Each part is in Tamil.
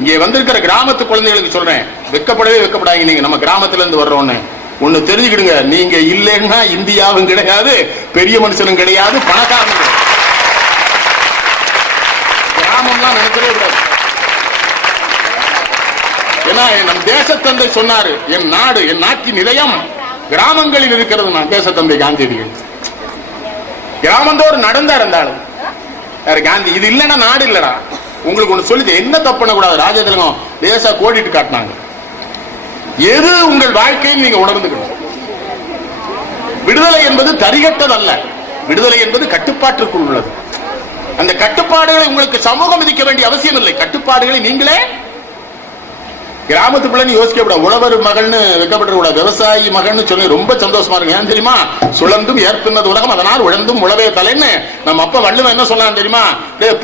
இங்கே வந்திருக்கிற கிராமத்து குழந்தைகளுக்கு சொல்றேன், வெக்கப்படவே வெக்கப்படாங்க. நீங்க நம்ம கிராமத்துல இருந்து வர்றோன்னு ஒண்ணு தெரிஞ்சுக்கிடுங்க, நீங்க இல்லைன்னா இந்தியாவும் கிடையாது, பெரிய மனுஷனும் கிடையாது, பணக்காரனும் கிடையாது. கிராமம்லாம் நினைக்கவே கூடாது. ஏன்னா நம் தேசத்தந்தை சொன்னாரு, என் நாடு என் நாட்டின் இதயம் கிராமங்களில் இருக்கிறது. நான் தேசத்தந்தை காந்தியடிகள் கிராமந்தோறும் நடந்தா இருந்தாலும் காந்தி இது இல்லைன்னா நாடு இல்லடா. உங்களுக்கு ஒண்ணு சொல்லுது, என்ன தப்பு பண்ணக்கூடாது. ராஜதிலகம் லேசா கோடிட்டு காட்டினாங்க. எது உங்கள் வாழ்க்கையில் நீங்க உணர்ந்துக்கணும். விடுதலை என்பது தரிகட்டது அல்ல, விடுதலை என்பது கட்டுப்பாட்டிற்குள் உள்ளது. அந்த கட்டுப்பாடுகளை உங்களுக்கு சமூகம் விதிக்க வேண்டிய அவசியம் இல்லை. கட்டுப்பாடுகளை நீங்களே கிராமத்து பிள்ளை யோசிக்க கூடாது. உழவர் மகள்னு வைக்கப்பட்ட கூடாது, விவசாயி மகள்னு சொல்லி ரொம்ப சந்தோஷமா இருக்கு. ஏன் தெரியுமா? சுழந்தும் ஏற்பினது உலகம், அதனால் உழந்தும் உழவே தலைன்னு நம்ம அப்ப வள்ளுவன் என்ன சொன்னான் தெரியுமா?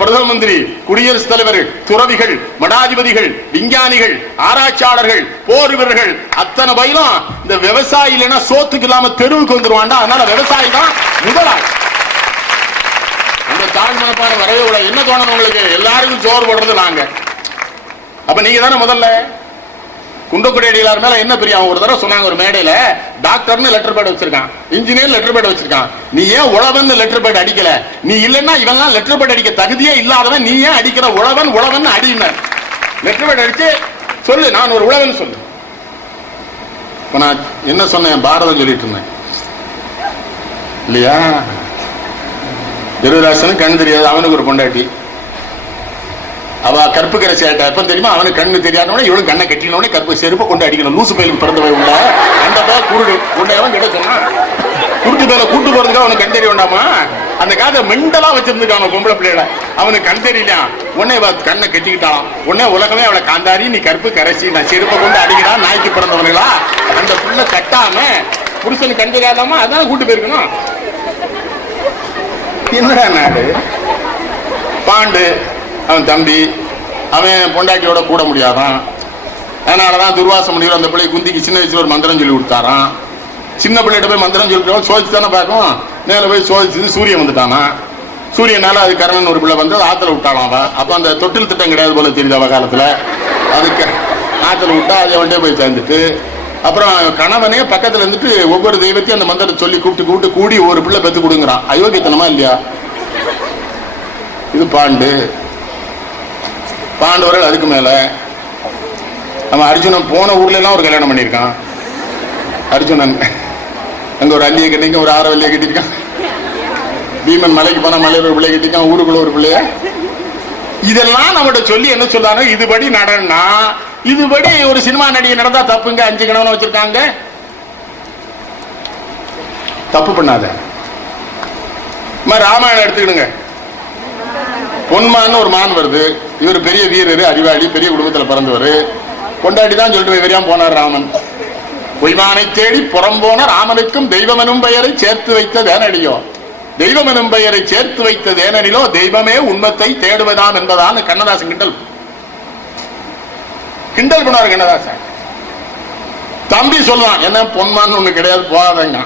பிரதம மந்திரி, குடியரசுத் தலைவர்கள், துறவிகள், மடாதிபதிகள், விஞ்ஞானிகள், ஆராய்ச்சியாளர்கள், போர் வீரர்கள் அத்தனை பயிலும் இந்த விவசாயி இல்லைன்னா சோத்துக்கு இல்லாம தெருவுக்கு வந்துருவாண்டா. அதனால விவசாயி தான் முதலாளி. அந்த தாழ்மனப்பான வரவே கூடாது. என்ன தோணும் உங்களுக்கு? எல்லாருக்கும் சோறு போடுறது நாங்க, அப்ப நீங்க தானே முதல்ல. குண்டக்குடியார் மேல என்ன பெரிய, அவங்க ஒரு தடவை சொன்னாங்க ஒரு மேடையில, டாக்டர்னு லெட்டர் பேட் வச்சிருக்கான், இன்ஜினியர் லெட்டர் பேட் வச்சிருக்கான், நீ ஏன் உழவன் லெட்டர் பேட் அடிக்கல? நீ இல்லன்னா இவெல்லாம் லெட்டர் பேட் அடிக்க தகுதியே இல்லாதவன், நீ ஏன் அடிக்கிற? உழவன் உழவன் அடின லெட்டர் பேட் அடிச்சு சொல்லு, நான் ஒரு உழவன் சொல்லு. நான் என்ன சொன்னேன்? பாரதம் சொல்லிட்டு இருந்தேன் இல்லையா? திருராசனுக்கு கண் தெரியாது, அவனுக்கு ஒரு பொண்டாட்டி. அவ கற்பு கரைசி ஆயிட்டா. எப்ப தெரியுமா? அவனுக்கு கண்ணு தெரியாதவனே இவனும் கண்ணை கட்டினோடனே கற்பு செருப்பை கொண்டு அடிக்கணும். லூசு பயிலுக்கு பிறந்தவை உள்ள அந்த பேர் குருடு உண்டையவன் கிட்ட சொன்னா, குருட்டு பேல கூட்டு போறதுக்கு அவனுக்கு கண் தெரிய வேண்டாமா? அந்த காதை மெண்டலா வச்சிருந்துக்கான பொம்பளை பிள்ளைகளை. அவனுக்கு கண் தெரியலையா? உடனே கண்ணை கட்டிக்கிட்டான். உடனே உலகமே அவளை காந்தாரி, நீ கற்பு கரைசி, நான் செருப்பை கொண்டு அடிக்கிறான், நாய்க்கு பிறந்தவனுங்களா? அந்த பிள்ளை கட்டாம புருஷனுக்கு கண் தெரியாதாமா, அதான் கூட்டு போயிருக்கணும். என்னடா நாடு? பாண்டு அவன் தம்பி, அவன் பொண்டாட்டியோட கூட முடியாதான். அதனாலதான் துர்வாச முனிவர் அந்த பிள்ளை குந்திக்கு சின்ன வயசுல ஒரு மந்திரம் சொல்லி கொடுத்தாரான். சின்ன பிள்ளைகிட்ட போய் மந்திரம் சொல்லி சோதிச்சு தானே பார்க்கும். மேல போய் சோதிச்சு சூரியன் வந்துட்டானா. சூரியனால அது கரணன் ஒரு பிள்ளை வந்து ஆத்துல விட்டாலாம். அவ அப்ப அந்த தொட்டில் திட்டம் கிடையாது போல தெரியுது அவ காலத்துல. அதுக்கு ஆத்துல விட்டா அதை அவன்கிட்ட போய் சேர்ந்துட்டு, அப்புறம் கணவனே பக்கத்துல இருந்துட்டு ஒவ்வொரு தெய்வத்தையும் அந்த மந்திரத்தை சொல்லி கூப்பிட்டு கூடி ஒரு பிள்ளை பெத்து கொடுங்கிறான். அயோக்கியத்தனமா இல்லையா? இது பாண்டவர்கள். அதுக்கு மேல அவன் அர்ஜுனன் போன ஊர்ல எல்லாம் ஒரு கல்யாணம் பண்ணியிருக்கான். அர்ஜுனன் அங்க ஒரு அள்ளியை கட்டிக்க, ஒரு ஆரவல்லியை கட்டிருக்கான். பீமன் மலைக்கு போனா மலையில ஒரு பிள்ளை கட்டிருக்கான், ஊருக்குள்ள ஒரு பிள்ளைய. இதெல்லாம் நம்மகிட்ட சொல்லி என்ன சொல்றாங்க? இதுபடி நடனா, இதுபடி ஒரு சினிமா நடிகை நடந்தா தப்புங்க. 5 கணவனை வச்சிருக்காங்க, தப்பு பண்ணாத. ராமாயணம் எடுத்துக்கிடுங்க. பொன்மான்னு ஒரு மான் வருது. இவர் பெரிய வீரர், அறிவாளி, பெரிய குடும்பத்தில் பிறந்தவர். கொண்டாடி தான் சொல்லிட்டு வெறியாம போனார் ராமன். பொய்மானை தேடி புறம் போன ராமனுக்கும் தெய்வமெனும் பெயரை சேர்த்து வைத்த தேனடியோ, தெய்வமெனும் பெயரை சேர்த்து வைத்த தேனனிலோ தெய்வமே உண்மத்தை தேடுவதாம் என்பதான் கண்ணதாசன் கிண்டல் பண்ணார். கண்ணதாசன் தம்பி சொல்லுவான், என்ன பொன்மான்னு ஒண்ணு கிடையாது, போகாதங்க.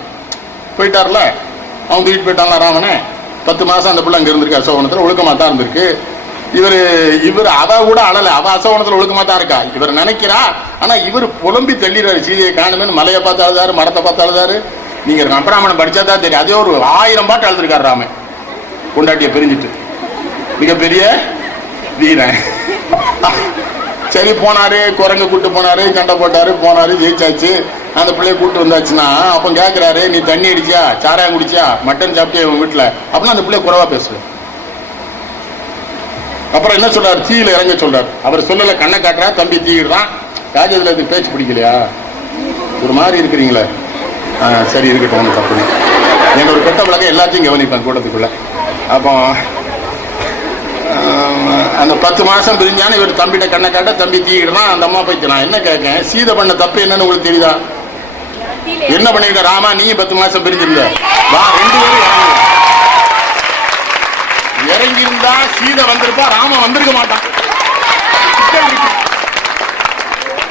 போயிட்டார்ல, அவன் தூக்கிட்டு போயிட்டான்ல ராமனை. 10 மாசம் அந்த பிள்ளை அங்க இருந்திருக்கு, அசோகனத்துல ஒழுக்கமா தான் இருந்திருக்கு. இவர் அவ கூட அழல, அவ அசோகனத்துல ஒழுக்கமா தான் இருக்கா. இவர் நினைக்கிறா, ஆனா இவர் புலம்பி தள்ளிடுறாரு. சீதையை காணுமே, மலையை பார்த்து அழுதாரு, மரத்தை பார்த்து அழுதாரு. நீங்க கம்பராமணம் படிச்சா தான் தெரியும். அதே ஒரு 1000 பாட்டு அழுதுருக்காரு ராமன், கொண்டாட்டிய பிரிஞ்சிட்டு. மிகப்பெரிய வீரன். சரி போனாரு, குரங்கு கூட்டு போனாரு, சண்டை போட்டாரு, போனாரு, ஜெயிச்சாச்சு. அந்த பிள்ளைய கூட்டு வந்தாச்சுன்னா அப்ப கேட்கிறாரு, நீ தண்ணி அடிச்சியா, சாராயம் குடிச்சியா, மட்டன் சாப்பிட்டியா இவங்க வீட்டுல? அப்படின்னா அந்த பிள்ளைய குறைவா பேசுற. அப்புறம் என்ன சொல்றாரு? தீயில இறங்க சொல்றாரு. அவர் சொல்லல, கண்ணை காட்டுறா, தம்பி தீடுறான். ராஜதுல இது பேச்சு பிடிக்கலையா? ஒரு மாதிரி இருக்கிறீங்களே. சரி இருக்கட்டும், ஒன்று தப்பு. என்னோட கெட்ட பழக்கம் எல்லாத்தையும் கவனிப்பேன் கூட்டத்துக்குள்ள. அப்போ அந்த 10 மாசம் பிரிஞ்சானு இவர் தம்பிட்ட கண்ணை காட்ட, தம்பி தீடுறான். அந்த அம்மா போய் நான் என்ன கேட்கேன், சீதை பண்ண தப்பு என்னன்னு உங்களுக்கு தெரியுதா? என்ன பண்ணிருக்க ராமா, நீ 10 மாசம் பிரிஞ்சிருந்த, வா 2 பேரும் இறங்கி இருந்தா சீதை வந்திருப்பா, ராம வந்திருக்க மாட்டான்.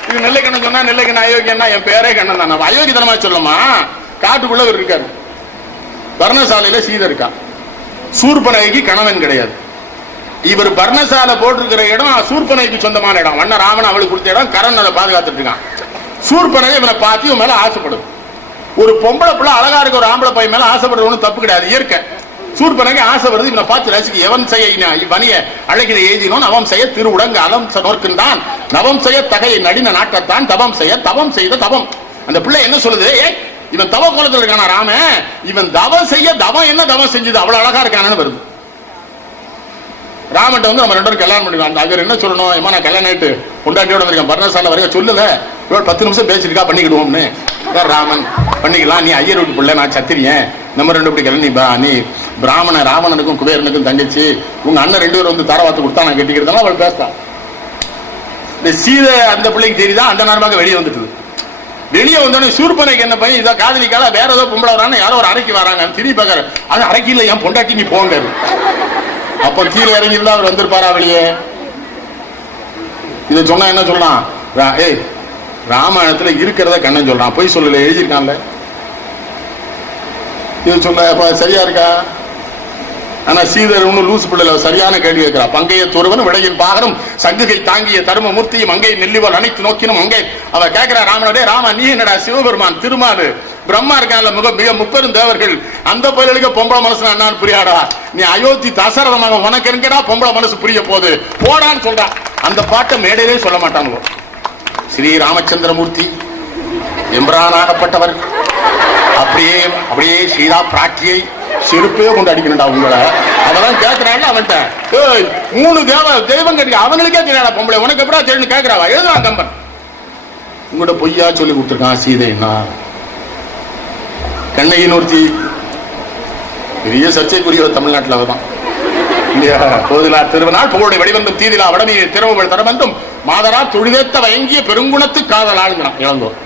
இது நெல்லைக்கண்ணன் சொன்னா, நெல்லைக்கண்ணன் அயோக்கியன்னா என் பேரே கண்ணன் தான். அயோக்கியத்தனமா சொல்லமா? காட்டுக்குள்ள இருக்காரு, பர்ணசாலையில சீதை இருக்கா. சூர்பனகைக்கு கணவன் கிடையாது. இவர் பர்ணசாலை போட்டிருக்கிற இடம் சூர்பனைக்கு சொந்தமான இடம். வண்ண ராமன் அவளுக்கு கொடுத்த இடம். கரண் அதை பாதுகாத்துட்டு இருக்கான். சூர்பனை இவனை பார்த்து இவன் மேல ஆசைப்படுது. ஒரு பொம்பளை பிள்ளை அழகா இருக்க ஒரு ஆம்பளை பையன் மேல ஆசைப்படுறது ஒன்றும் தப்பு கிடையாது, இயற்கை. சூர்பனைக்கு ஆசை வருது, இவனை பார்த்து ரசிக்க. எவன் செய்ய வணிய அழகின எய்தினோன் அவன் செய்ய திருவுடங்கு அலம் நோர்க்கின்றான் நவம் செய்ய தகையை நடின நாட்டத்தான் தவம் செய்ய தவம் செய்த தவம். அந்த பிள்ளை என்ன சொல்லுது? இவன் தவ கோலத்தில் இருக்கான ராம, இவன் தவம் செய்ய தவம் என்ன தவம் செஞ்சது, அவ்வளவு அழகா இருக்கானு வருது. ராமன் வந்து நம்ம 2 பேரும் கல்யாணம் பண்ணிக்கலாம். அவர் என்ன சொல்லணும்? ஏமா நான் கல்யாணம் ஆயிட்டு பொண்டாட்டியோட வந்திருக்கேன், பர்ணசாலை வரைக்கும் சொல்லல, 10 நிமிஷம் பேசிருக்கா, பண்ணிக்கிடுவோம்னு. ராமன் பண்ணிக்கலாம், நீ ஐயர் வீட்டு பிள்ளை, நான் சத்திரியன், நம்ம 2 பேரும் கல்யாணம், நீ பிராமண ராவணனுக்கும் குபேரனுக்கும் தங்கச்சி, உங்க அண்ணன் 2 பேரும் வந்து தாரவாத்து கொடுத்தா நான் கட்டிக்கிறதுனால அவள் பேசலாம். இந்த சீதை அந்த பிள்ளைக்கு தெரியுதா, அந்த நேரமாக வெளியே வந்துட்டு. வெளியே வந்தோடனே சூர்பனைக்கு என்ன பையன் இதை காதலிக்கால, வேற ஏதோ பொம்பளை வரான்னு யாரோ ஒரு அறைக்கு வராங்க, திரும்பி பார்க்கற, அது அறைக்கு இல்லை, என் பொண்டாட்டி நீ போங்காரு. அப்ப கீழே இறங்கிருந்தா அவர் வந்திருப்பாரா வெளியே? இதை சொன்னா என்ன சொல்லலாம்? ஏய் ராமாயணத்துல இருக்கிறத கண்ணன் சொல்றான், போய் சொல்லல, எழுதியிருக்கான்ல. இது சொல்ல சரியா இருக்கா? ஆனா சீதர் ஒன்னும் லூசு பிள்ளை சரியான கேள்வி கேட்கிறா. பங்கைய துருவன் விடையின் பாகனும் சங்குகை தாங்கிய தருமமூர்த்தியும் அங்கை நெல்லிவல் அனைத்து நோக்கினும் அங்கே அவ கேட்கிறா ராமனோட, ராமா நீ என்னடா சிவபெருமான் திருமாலு பிரம்மா இருக்கான்ல, மிக முப்பெரும் தேவர்கள், அந்த பயிலுக்கு பொம்பளை மனசு என்னான்னு புரியாடா, நீ அயோத்தி தசரதமாக உனக்கு எங்கடா பொம்பளை மனசு புரிய போகுது, போடான்னு சொல்றா. அந்த பாட்டை மேடையிலே சொல்ல மாட்டாங்களோ. ஸ்ரீ ராமச்சந்திரமூர்த்தி எம்பிரானாகப்பட்டவர், அப்படியே அப்படியே சீதா பிராட்டியை செருப்பே கொண்டு அடிக்கணும்டா உங்களை. அவதான் கேட்கிறாள் அவன்கிட்ட, 3 தெய்வம் கேட்க அவங்களுக்கே தெரியாதா பொம்பளை, உனக்கு எப்படா தெரியும் கேட்கிறாவா? எழுதுவான் கம்பன். உங்கள்கிட்ட பொய்யா சொல்லி கொடுத்துருக்கான் சீதை. என்ன கண்ணகியின் ஒருத்தி பெரிய சர்ச்சைக்குரிய தமிழ்நாட்டில் அவதான் இல்லையா? கோதிலா திருவநாள் புகழுடைய வடிவந்தும் தீதிலா வடமையை திறவுகள் தரவந்தும் மாதரா தொழிலேத்த வயங்கிய பெருங்குணத்து காதலாளுங்கிறான் இளந்தோர்.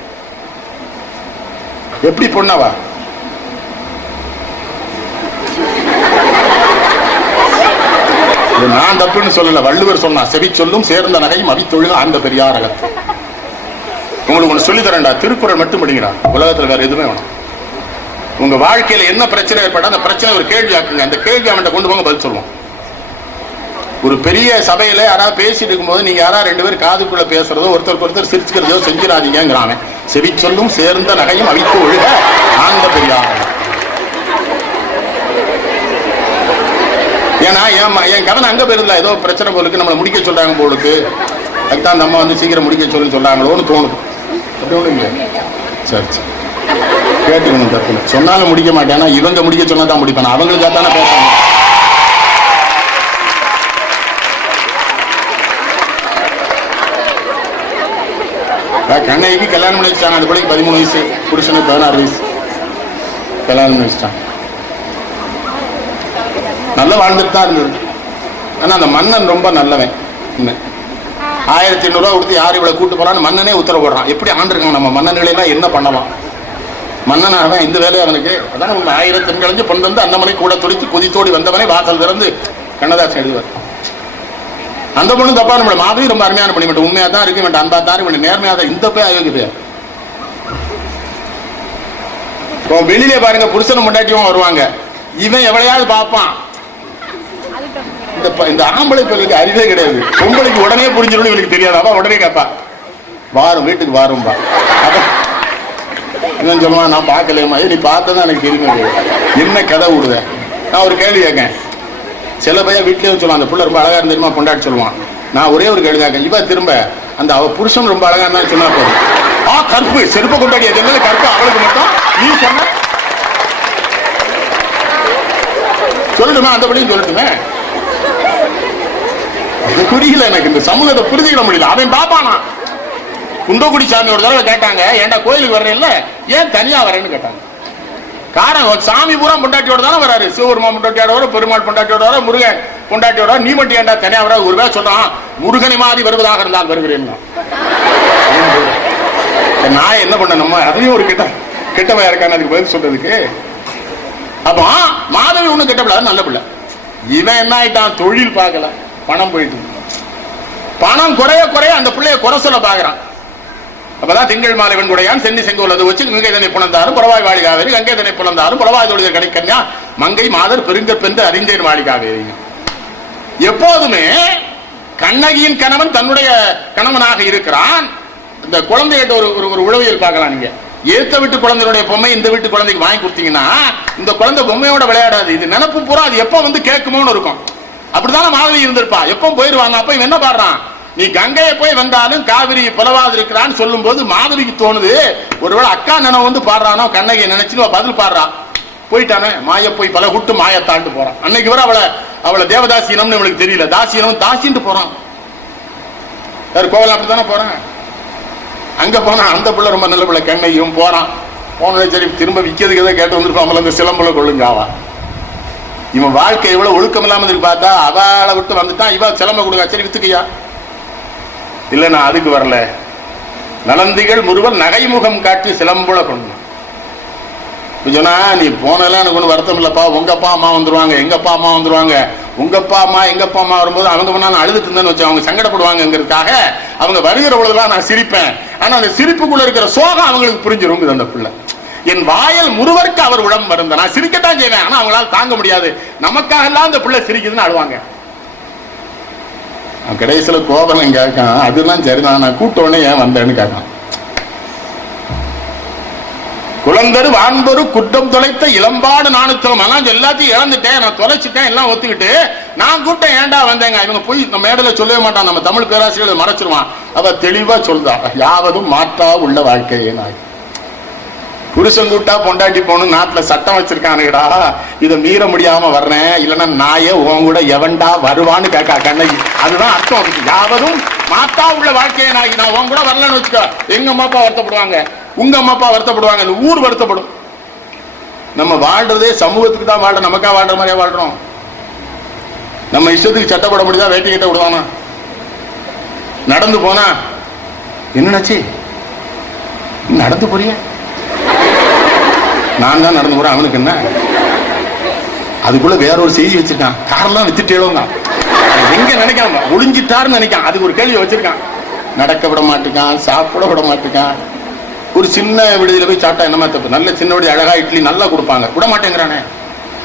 எப்படி பொண்ணவா? நான் தப்புன்னு சொல்லல, வள்ளுவர் சொன்னா, செவி சொல்லும் சேர்ந்த நகையும் அவித்தொழுக அந்த பெரியார் அகத்து. உங்களுக்கு ஒண்ணு சொல்லி தரேன்டா, திருக்குறள் மட்டும் படிங்கடா, உலகத்துல வேற எதுவுமே வேணும். உங்க வாழ்க்கையில என்ன பிரச்சனை ஏற்பட்டா அந்த பிரச்சனை ஒரு கேள்வி ஆக்குங்க, அந்த கேள்வி அவன்கிட்ட கொண்டு போங்க, பதில் சொல்லுவோம். ஒரு பெரிய சபையில யாராவது பேசிட்டு இருக்கும்போது நீங்க யாராவது 2 பேர் காதுக்குள்ள பேசுறதோ ஒருத்தருக்கு ஒருத்தர் சிரிச்சுக்கிறதோ செஞ்சிடாதீங்கிறாங்க. செவி சொல்லும் சேர்ந்த நகையும் அவித்து ஒழுக ஆந்த பெரியார். ஏன்னா என் கவனம் அங்க போயிருந்தா ஏதோ பிரச்சனை போலுக்கு நம்மளை முடிக்க சொல்றாங்க போலுக்கு, அதுதான் நம்ம வந்து சீக்கிரம் முடிக்க சொல்லி சொல்றாங்களோன்னு தோணுது. அப்படி ஒண்ணு இல்லையா? சரி சரி கேட்டுக்கணும், தப்பு சொன்னாலும் முடிக்க மாட்டேன், இவங்க முடிக்க சொன்னா தான் முடிப்பேன், அவங்களுக்காக தானே பேசணும். கண்ணகிக்கு கல்யாணம் பண்ணி வச்சுட்டாங்க, அந்த பிள்ளைக்கு 13 வயசு, புருஷனுக்கு 16 வயசு, கல்யாணம் பண்ணி வச்சுட்டாங்க. நல்லா வாழ்ந்துட்டு தான் இருந்தது. ஆனா அந்த மன்னன் ரொம்ப நல்லவன். 1800 ரூபா கொடுத்து யார் இவ்வளவு கூட்டு போறான்னு மன்னனே உத்தரவு போடுறான். எப்படி ஆண்டிருக்காங்க நம்ம மன்னன்களெல்லாம், என்ன பண்ணலாம்? மன்னனாக இந்த வேலையை அவனுக்கு. அதான் 1000 பெண்களைஞ்சு பொண்ணு வந்து அந்த மனை கூட துடித்து குதித்தோடி வந்தவனை வாசல் திறந்து கண்ணதாசன் எழுதுவார். அந்த பொண்ணு தப்பா நம்மள மாதிரி ரொம்ப அருமையான பண்ணி மட்டும் உண்மையா தான் இருக்க வேண்டாம், அன்பா தான் இருக்க நேர்மையா தான். இந்த போய் அயோக்கிய வெளியிலே பாருங்க, புருஷனும் முன்னாட்டியும் வருவாங்க, இவன் எவ்வளையாவது பார்ப்பான். இந்த ஆம்பளை பிள்ளைக்கு அறிவே கிடையாது. பொம்பளைக்கு உடனே புரிஞ்சிடும், இவனுக்கு தெரியாதாப்பா, உடனே கேட்பா, வாரும் வீட்டுக்கு வாரும்பா. இவன் சொல்லுவான், நான் பார்க்கலையம்மா. நீ பார்த்ததான் எனக்கு தெரியுமா, என்ன கதை விடுத. நான் ஒரு கேள்வி கேட்கேன். சில பையன் வீட்லயே சொல்லுவான், அந்த பிள்ளை ரொம்ப அழகா இருந்துமா கொண்டாடி சொல்லுவான். நான் ஒரே ஒரு கேள்வி கேட்கேன், இவ திரும்ப அந்த அவ புருஷன் ரொம்ப அழகா இருந்தா சொன்னா போதும், கருப்பு செருப்ப கொண்டாடி கருப்பு அவளுக்கு மட்டும் நீ சொன்ன சொல்லட்டுமே, அந்த படியும் சொல்லட்டுமே. அது புரியல எனக்கு, இந்த சமூகத்தை புரிஞ்சுக்கிட முடியல. அவன் பாப்பானா குந்தகுடி சாமி ஒரு தடவை கேட்டாங்க, ஏன்டா கோயிலுக்கு வர்றேன் இல்ல, ஏன் தனியா வரேன்னு கேட்டாங்க. காரணம், சாமி பூரா பொண்டாட்டியோட தானே வராரு. சிவபெருமா பொண்டாட்டியோட வர, பெருமாள் பொண்டாட்டியோட வர, முருகன் பொண்டாட்டியோட, நீ மட்டும் ஏன்டா தனியா வர? ஒரு வேலை சொல்றான், முருகனை மாதிரி வருவதாக இருந்தால் வருகிறேன். நான் என்ன பண்ண, நம்ம அதையும் ஒரு கெட்டவையா இருக்கான்னு அதுக்கு பதில் சொல்றதுக்கு. அப்போ மாதவி ஒண்ணு கெட்ட பிள்ளை, நல்ல பிள்ளை. இவன் என்ன ஆயிட்டான், தொழில் பார்க்கல, பணம் போயிட்டு, பணம் குறைய குறைய அந்த பிள்ளைய குறை சொல்ல பாக்குறான். அப்பதான் திங்கள் மாலை வெண்குடையான் சென்னி செங்கோல் வச்சு கங்கை தன்னை புலந்தாரும் புறவாய் வாழிகாவேரி, கங்கை தன்னை புலந்தாரும் புறவாய் தொழில் கிடைக்கன்யா மங்கை மாதர் பெருங்க பென்று அறிந்தேன் வாழிகாவேரி. எப்போதுமே கண்ணகியின் கணவன் தன்னுடைய கணவனாக இருக்கிறான். இந்த குழந்தைகிட்ட ஒரு உளவியல் பார்க்கலாம். நீங்க ஏத்த வீட்டு குழந்தையுடைய பொம்மை இந்த வீட்டு குழந்தைக்கு வாங்கி கொடுத்தீங்கன்னா இந்த குழந்தை பொம்மையோட விளையாடாது. இது நினப்பு பூரா அது எப்ப வந்து கேட்குமோன்னு இருக்கும். அப்படித்தானே மாதவி இருந்திருப்பா. எப்ப போயிருவாங்க. அப்ப இவன் என்ன பாடுறான், நீ கங்கையை போய் வந்தாலும் காவிரி புலவாது இருக்கிறான்னு சொல்லும் போது மாதவிக்கு தோணுது, ஒருவேளை அக்கா நினைவு வந்து பாடுறானோ கண்ணகியை நினைச்சு பதில் பாடுறான். போயிட்டானே மாய போய் பல கூட்டு மாய தாண்டு போறான். அன்னைக்கு வர அவளை தேவதாசினம்னு இவளுக்கு தெரியல, தாசினம் தாசின்ட்டு போறான். கோவில் அப்படித்தானே போறான். அங்க போனா அந்த பிள்ளை ரொம்ப நல்ல பிள்ளை கண்ணையும் போறான். போனதே சரி திரும்ப விக்கிறதுக்கு எதை கேட்டு வந்துருப்பான். அந்த சிலம்புல கொள்ளுங்காவா இவன் வாழ்க்கை எவ்வளவு ஒழுக்கம் இல்லாம இருக்கு பார்த்தா. அவளை விட்டு வந்துட்டான். இவன் சிலம்ப கொடுங்க சரி வித்துக்கையா இல்ல நான் அதுக்கு வரல. நலந்திகள் முருவன் நகைமுகம் காட்டி சிலம்புல கொண்டு சொன்னா நீ போனெல்லாம் எனக்கு ஒன்றும் வருத்தம் இல்லப்பா. உங்க அப்பா அம்மா வந்துருவாங்க, எங்க அப்பா அம்மா வந்துருவாங்க. உங்க அப்பா அம்மா வரும்போது அவங்க நான் அழுதுட்டு இருந்தேன்னு வச்சு அவங்க சங்கடப்படுவாங்கிறதுக்காக அவங்க வருகிற பொழுதுதான் நான் சிரிப்பேன். ஆனா அந்த சிரிப்புக்குள்ள இருக்கிற சோகம் அவங்களுக்கு புரிஞ்சிரும். அந்த பிள்ளை என் வாயல் முருவருக்கு அவர் உடம்பு மருந்த நான் சிரிக்கத்தான் செய்வேன். ஆனா அவங்களால தாங்க முடியாது. நமக்காக எல்லாம் அந்த பிள்ளை சிரிக்குதுன்னு அழுவாங்க. கடைசியில கோபம் கேட்கான். அதெல்லாம் சரிதான் நான் கூட்டோடனே ஏன் வந்தேன்னு கேட்கான். குழந்தரு வான்பரு குற்றம் தொலைத்த இளம்பாடு நானுத்தம். ஆனால் எல்லாத்தையும் இழந்துட்டேன், நான் தொலைச்சிட்டேன், எல்லாம் ஒத்துக்கிட்டு நான் கூட்டம் ஏண்டா வந்தேங்க. இவங்க போய் நம்ம மேடல சொல்லவே மாட்டான். நம்ம தமிழ் பேராசிரியர் மறைச்சிருவான். அவ தெளிவா சொல்றா, யாவதும் மாற்றா உள்ள வாழ்க்கையே. நாய் புருஷன் கூட்டா பொண்டாட்டி போகணும் நாட்டுல சட்டம் வச்சிருக்கானுடா. இதை மீற முடியாம வர்றேன், இல்லைன்னா நாயே உன் கூட எவன்டா வருவான்னு கேட்கா கண்ணகி. அதுதான் அர்த்தம். அதுக்கு யாவதும் மாற்றா உள்ள வாழ்க்கையை நாகி. நான் உன் கூட வரலன்னு வச்சுக்கோ, எங்க அம்மா அப்பா வருத்தப்படுவாங்க, உங்க அம்மா அப்பா வருத்தப்படுவாங்க, இந்த ஊர் வருத்தப்படும். நம்ம வாழ்றதே சமூகத்துக்கு தான் வாழ்றோம், நமக்கா வாழ்ற மாதிரியா வாழ்றோம். நம்ம இஷ்டத்துக்கு சட்டை போட முடியுதா, வேட்டி கிட்ட விடுவானா? நடந்து போனா என்னச்சு நடந்து போறிய, நான் தான் நடந்து போறேன், அவனுக்கு என்ன? அதுக்குள்ள வேற ஒரு செய்தி வச்சிருக்கான். காரெல்லாம் வித்துட்டு எழுவங்க எங்க நினைக்காம ஒளிஞ்சிட்டாருன்னு நினைக்கான். அதுக்கு ஒரு கேள்வி வச்சிருக்கான். நடக்க விட மாட்டேங்கான், சாப்பிட விட மாட்டேங்கான். ஒரு சின்ன விடுதியில போய் சாப்பிட்டா என்னமா தப்பு? நல்ல சின்ன விடுதி அழகா இட்லி நல்லா கொடுப்பாங்க, விட மாட்டேங்கிறானே.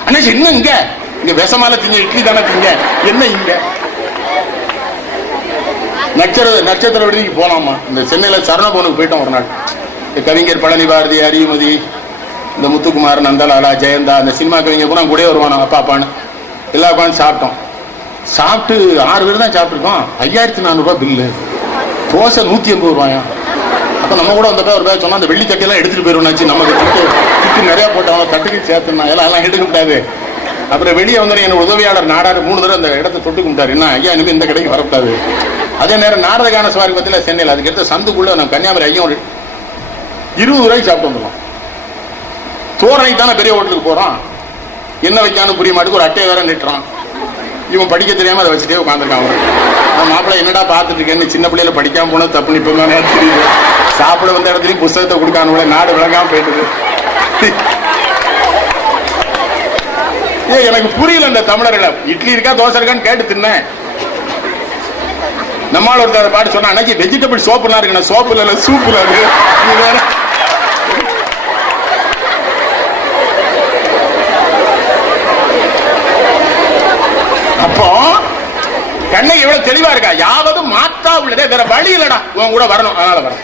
அண்ணா என்ன இங்க விஷமால திங்க இட்லி தானே திங்க, என்ன இங்க? நட்சத்திர விடுதிக்கு போலாமா? இந்த சென்னையில சரணபவனுக்கு போயிட்டோம் ஒரு நாள். கவிஞர் பழனி பாரதி, அரியமதி, இந்த முத்துக்குமார், நந்தலாலா, ஜெயந்தா, அந்த சினிமா கவிஞர் கூட கூட வருவானோ அப்பா அப்பான்னு எல்லா உட்காந்து சாப்பிட்டோம். சாப்பிட்டு 6 பேர் தான் சாப்பிட்டுருக்கோம். 5400 பில்லு. தோசை 180 ரூபாயா. அப்ப நம்ம கூட வந்தப்ப ஒரு பேர் சொன்னா அந்த வெள்ளி தட்டையெல்லாம் எடுத்துட்டு போயிருவோம்னாச்சு. நமக்கு திட்டு நிறைய போட்டவங்க தட்டுக்கு சேர்த்துனா எல்லாம் எடுக்க கூடாது. அப்புறம் வெளியே வந்து என் உதவியாளர் நாடாரு 3 தடவை அந்த இடத்தை தொட்டு கும்பிட்டாரு. என்ன ஐயா இனிமே இந்த கடைக்கு வரக்கூடாது. அதே நேரம் நாடகான சவாரி பத்தில சென்னையில் அதுக்கு எடுத்த சந்துக்குள்ள நம்ம கன்னியாகுமரி ஐயா 20 ரூபாய்க்கு சாப்பிட்டு வந்துடும். தோரணைக்கு தானே பெரிய ஹோட்டலுக்கு போறான். என்ன வைக்கான்னு புரிய மாட்டுக்கு ஒரு அட்டையை வேற நிட்டுறான். இவன் படிக்க தெரியாம அதை வச்சுட்டே உட்காந்துருக்கான். மாப்பிள்ளை என்னடா பார்த்துட்டு இருக்கேன்னு சின்ன பிள்ளையில படிக்காம போன தப்புன்னு இப்ப தெரியுது. சாப்பிட வந்த இடத்துலயும் புத்தகத்தை கொடுக்கான நாடு விளங்காம போயிட்டு. எனக்கு புரியல இந்த தமிழர்களை. இட்லி இருக்கா தோசை இருக்கான்னு கேட்டு தின்னேன். நம்மளால ஒருத்தர் பாட்டு சொன்னா அன்னைக்கு வெஜிடபிள் சோப்புலாம் இருக்கு, சோப்புல இல்ல சூப்புல இருக்கு. அப்போ கண்ணை எவ்வளவு தெளிவா இருக்கா. யாவது மாற்றா உள்ளதே, வேற வழி இல்லடா, உன் கூட வரணும், அதனால வர.